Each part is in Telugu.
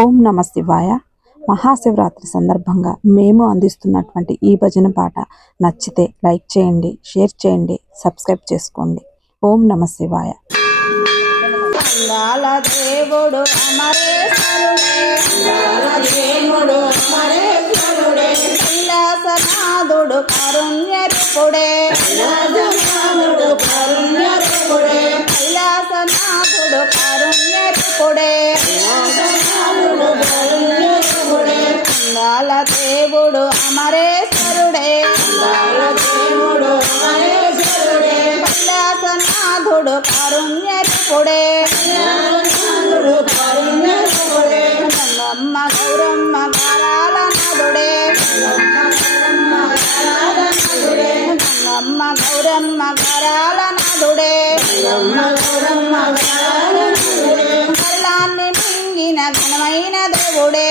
ఓం నమ శివాయ మహాశివరాత్రి సందర్భంగా మేము అందిస్తున్నటువంటి ఈ భజన పాట నచ్చితే లైక్ చేయండి షేర్ చేయండి సబ్స్క్రైబ్ చేసుకోండి ఓం నమ శివాయ కరుణ్యరుపుడే దేవుడు అమరేశ్వరుడే దేవుడు అమరేశ్వరుడే కైలాసనాథుడు కారుణ్యరుడే కైలాసనాథుడు కారుణ్యరుడే అమ్మ గౌరమ్మ గౌరమ్మ ఘనమైన దేవుడే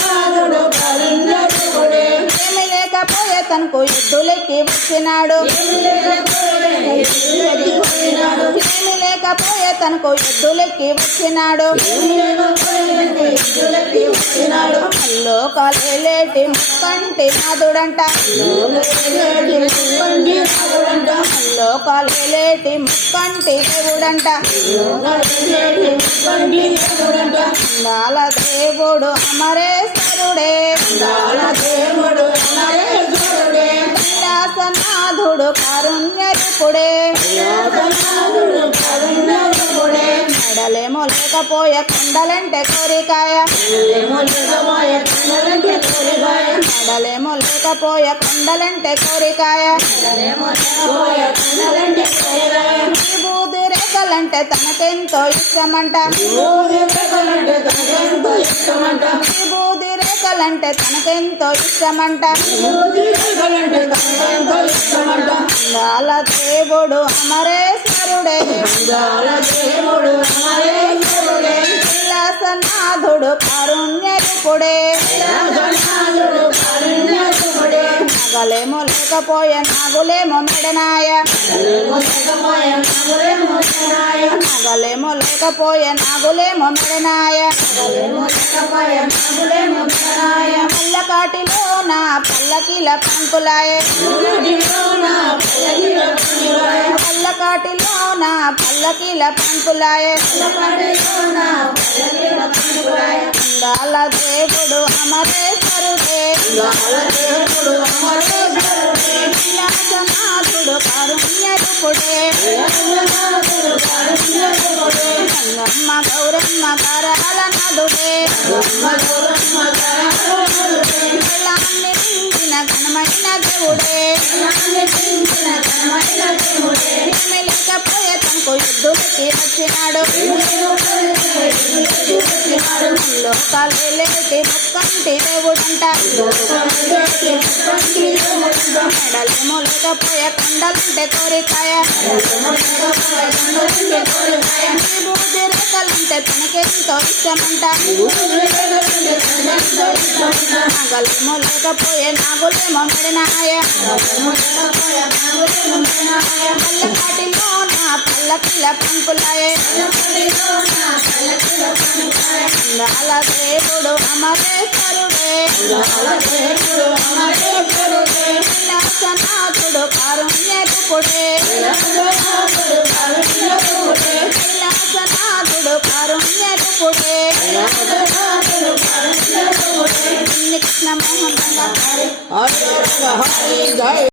తనకు ఎద్దులెక్కి వచ్చినాడు ఏమి లేకపోయే తనకు ఎద్దులెక్కి వచ్చినాడు లోకాలేటి కంటి నాదుడంట లోకాలేటి కంటి దేవుడంట నాల దేవుడు అమరేశ్వరుడే నాల దేవుడు ధనాధుడు కారుణ్యరుపుడే మెడలే మొలకపోయే కొండలంటే కోరికాయ మెడలే మొలకపోయే కొండలంటే కోరికాయ రేఖలంటే తనకెంతో ఇష్టమంట బూది అంటే తనకెంతో ఇష్టమంట దేవుడు అమరేశ్వరుడే దేవుడు అమరేశ్వరుడే విలాసనాథుడు కరుణ్యరుపుడే తలేమ లేకపోయే నాగులేమో మెడనాయ నగలేమో లేకపోయే నాగులేమో మెడనాయ పల్లకాటిలో నా పల్లకిల పంకులాయ పల్లకాటిలో నా పల్లకిల పంకులాయ అందాల దేవుడు అమరేశ్వరుడే అమ్మ గౌరమ్మ తరాల నదుడేన కనమైన దేవుడే పోయే తనకు యుద్ధుడికి వచ్చినాడు లోకాలు వెళ్ళేటే మొత్తం తినే ఉంటాడలేమో లేకపోయా కొండలుంటే కోరికాయ రేఖలుంటే తనకేంతో ఇష్టమంటాగలేమో లేకపోయే నాగులేమో మెడినాయ పాటిలో నా పల్ల పిల్ల పంపులాయే లాల దేవుడు అమరేశ్వరుడే లాల దేవుడు అమరేశ్వరుడే విలాసనాథుడు కారుణ్యకుడే విలాసనాథుడు కారుణ్యకుడే విలాసనాథుడు కారుణ్యకుడే విలాసనాథుడు కారుణ్యకుడే శ్రీ కృష్ణ మహమ్మద హరి హరి హరి హరి